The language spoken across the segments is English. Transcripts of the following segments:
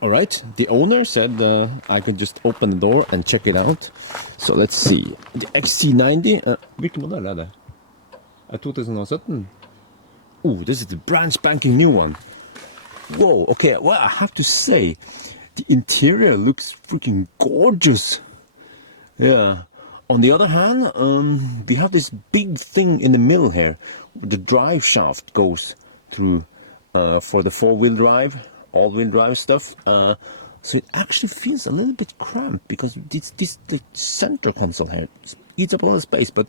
All right, the owner said I could just open the door and check it out. So let's see. The XC90. Hvilken modell det? 2017? Oh, this is the brand spanking new one. Whoa, okay, well, I have to say, the interior looks freaking gorgeous. Yeah. On the other hand, we have this big thing in the middle here, where the drive shaft goes through for the four-wheel drive, all-wheel drive stuff. So it actually feels a little bit cramped because this the center console here eats up a lot of space, but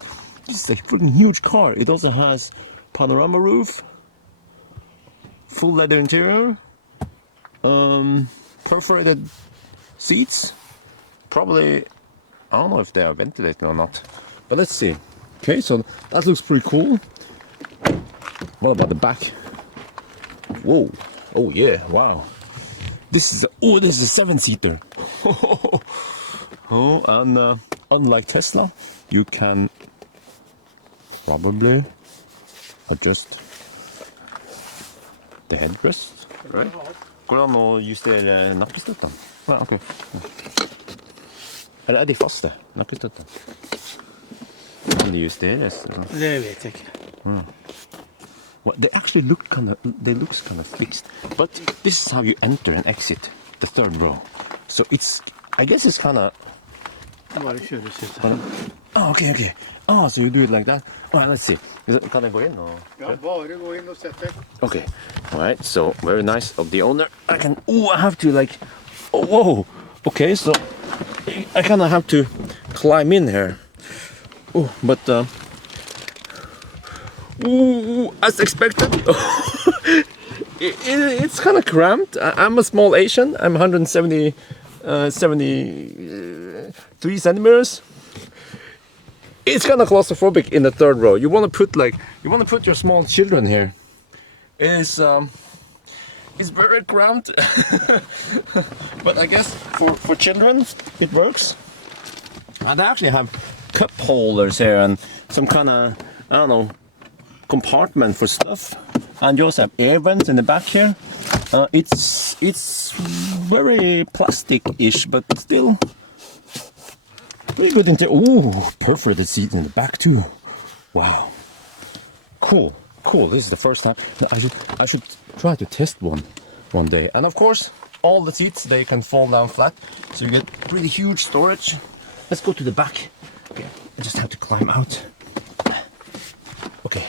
it's a freaking huge car. It also has panorama roof, full leather interior, perforated seats. Probably, I don't know if they are ventilated or not, but let's see. Okay, so that looks pretty cool. What about the back? Whoa! Oh yeah! Wow! This is a 7-seater. Oh, and unlike Tesla, you can probably adjust the headrest, right? Går det an å justere nakkestøttene? Ja, ok. Eller de faste nakkestøttene? Kan de justeres? Det vet jeg ikke. Well, they actually look kind of fixed, but this is how you enter and exit the third row. So I guess it's kind of. Bare kjøres ut. Oh, okay. Oh, so you do it like that. All right, let's see. Can I go in? Or? Ja, bare gå inn og sett deg. Okay. All right. So very nice of the owner. I have to like. Oh, whoa. Okay, so I kind of have to climb in here. Oh, but. As expected. It's kind of cramped. I'm a small Asian. I'm 73 centimeters. It's kind of claustrophobic in the third row. You want to put your small children here. It's very cramped. But I guess for children it works. And I actually have cup holders here and some kind of, I don't know, compartment for stuff, and you also have air vents in the back here. It's very plastic-ish, but still pretty good interior. Ooh, perforated seats in the back too. Wow, cool. This is the first time. I should try to test one day. And of course, all the seats, they can fall down flat, so you get pretty huge storage. Let's go to the back. Okay, I just have to climb out. Okay.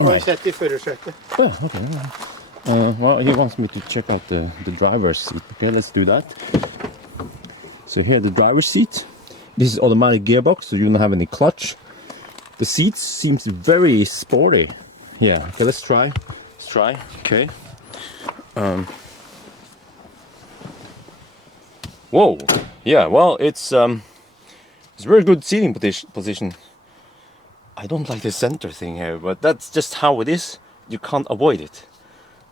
Right. Yeah, okay. Well, he wants me to check out the driver's seat. Okay, let's do that. So here, the driver's seat. This is automatic gearbox, so you don't have any clutch. The seats seems very sporty. Yeah. Okay, let's try. Okay. Whoa. Yeah. Well, it's very good seating position. I don't like the center thing here, but that's just how it is. You can't avoid it.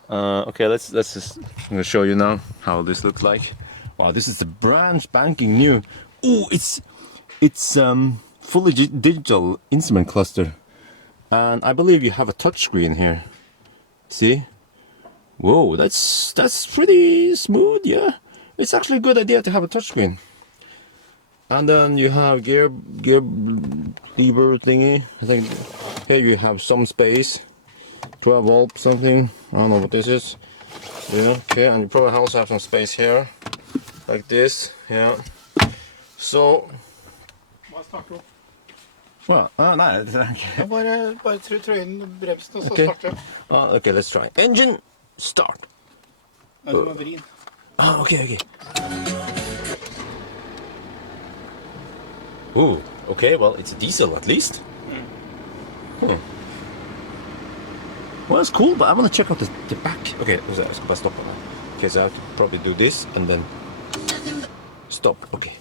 Okay, let's just. I'm gonna show you now how this looks like. Wow, this is the brand spanking new. Oh, it's fully digital instrument cluster, and I believe you have a touchscreen here. See? Whoa, that's pretty smooth. Yeah, it's actually a good idea to have a touchscreen. And then you have gear lever thingy. I think here you have some space, 12 volt something. I don't know what this is. Yeah, okay, and you probably also have some space here, like this. Yeah. So. Well, no, okay. Bare trå inn bremsen og så starte. Okay, let's try. Engine start. Okay. Ooh, okay, well, it's a diesel at least. Well, it's cool, but I want to check out the back. Okay, stop. Okay, so I have to probably do this and then stop. Okay.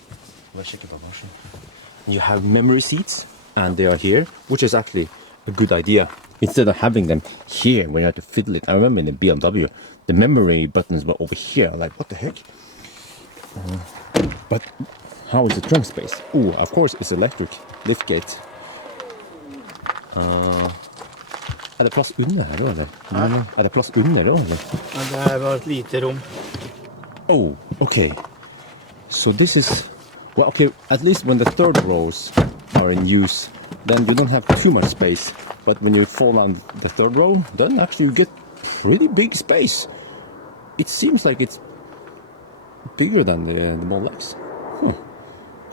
You have memory seats, and they are here, which is actually a good idea. Instead of having them here when you have to fiddle it. I remember in the BMW, the memory buttons were over here. Like, what the heck? But how is the trunk space? Oh, of course, it's electric liftgate. Det plass under her, eller? Det plass under, eller? Det var et lite rom. Oh, okay. So this is, well, okay, at least when the third rows are in use, then you don't have too much space. But when you fall on the third row, then actually you get pretty big space. It seems like it's bigger than the Model X. Huh.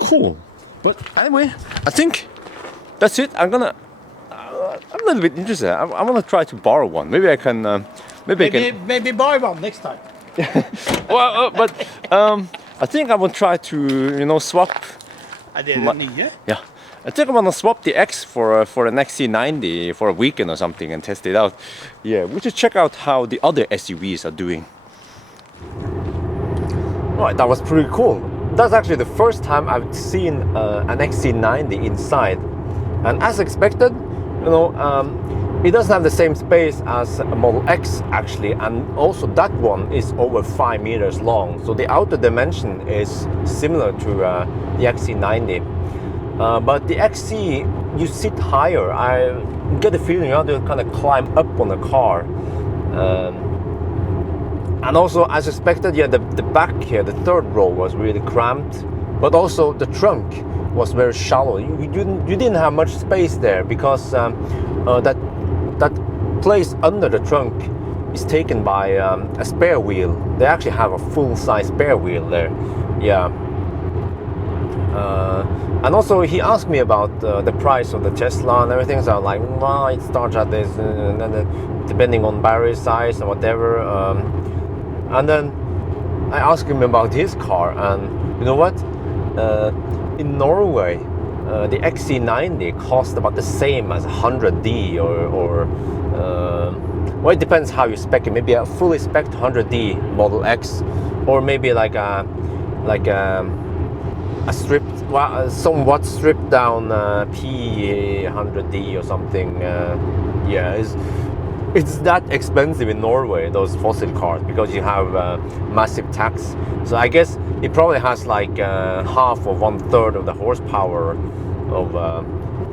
Cool. But anyway, I think that's it. I'm a little bit interested. I want to try to borrow one. Maybe I can. Maybe buy one next time. Well, but I think I will try to swap. Er det den nye? Yeah, I think I'm gonna swap the X for an XC90 for a weekend or something and test it out. Yeah, we should check out how the other SUVs are doing. Right, that was pretty cool. That's actually the first time I've seen an XC90 inside, and as expected, it doesn't have the same space as a Model X actually, and also that one is over 5 meters long, so the outer dimension is similar to the XC90. But the XC, you sit higher. I get the feeling you have to kind of climb up on the car. And also, as expected, yeah, the back here, the third row was really cramped, but also the trunk was very shallow. You didn't have much space there because that place under the trunk is taken by a spare wheel. They actually have a full-size spare wheel there. Yeah. And also he asked me about the price of the Tesla and everything, so I'm like, well, it starts at this, and then depending on battery size and whatever. And then I asked him about his car, and you know what? In Norway, the XC90 cost about the same as 100D or well, it depends how you spec it. Maybe a fully spec'd 100D Model X, or maybe like a stripped, well, somewhat stripped down P100D or something. Yeah, it's that expensive in Norway, those fossil cars, because you have massive tax. So I guess it probably has like half or 1/3 of the horsepower of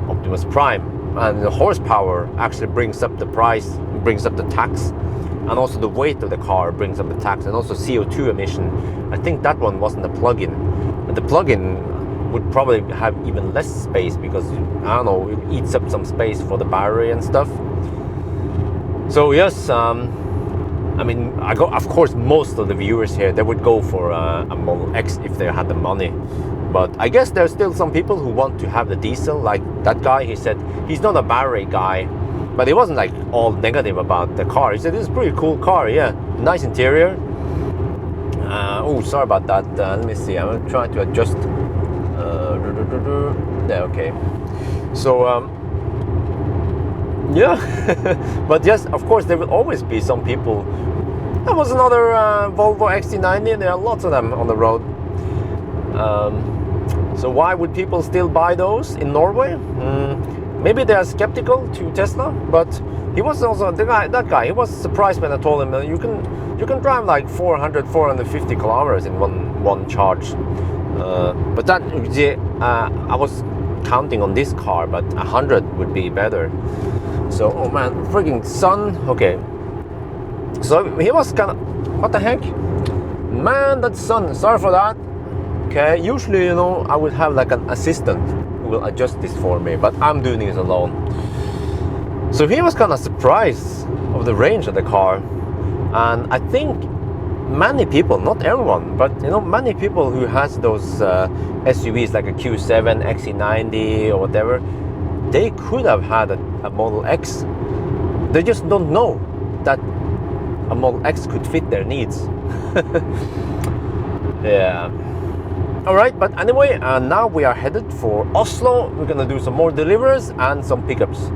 Optimus Prime, and the horsepower actually brings up the price, brings up the tax, and also the weight of the car brings up the tax, and also CO2 emission. I think that one wasn't a plug-in. The plug-in would probably have even less space because, I don't know, it eats up some space for the battery and stuff. So yes, I mean, of course, most of the viewers here, they would go for a Model X if they had the money. But I guess there's still some people who want to have the diesel, like that guy. He said he's not a battery guy, but he wasn't like all negative about the car. He said it's a pretty cool car, yeah, nice interior. Oh, sorry about that. Let me see. I'm trying to adjust. There, okay. So yeah, but yes, of course, there will always be some people. There was another Volvo XC90. There are lots of them on the road. So why would people still buy those in Norway? Maybe they are skeptical to Tesla, but he was also that guy. He was surprised when I told him you can drive like 450 kilometers in one charge. But that I was counting on this car, but 100 would be better. So, oh man, freaking sun. Okay. So he was kind of, what the heck? Man, that sun. Sorry for that. Okay, usually, I would have like an assistant who will adjust this for me, but I'm doing this alone. So he was kind of surprised of the range of the car. And I think many people, not everyone, but many people who has those SUVs like a Q7, XC90 or whatever, they could have had a Model X. They just don't know that a Model X could fit their needs. Yeah. Alright, but anyway, now we are headed for Oslo. We're gonna do some more deliveries and some pickups.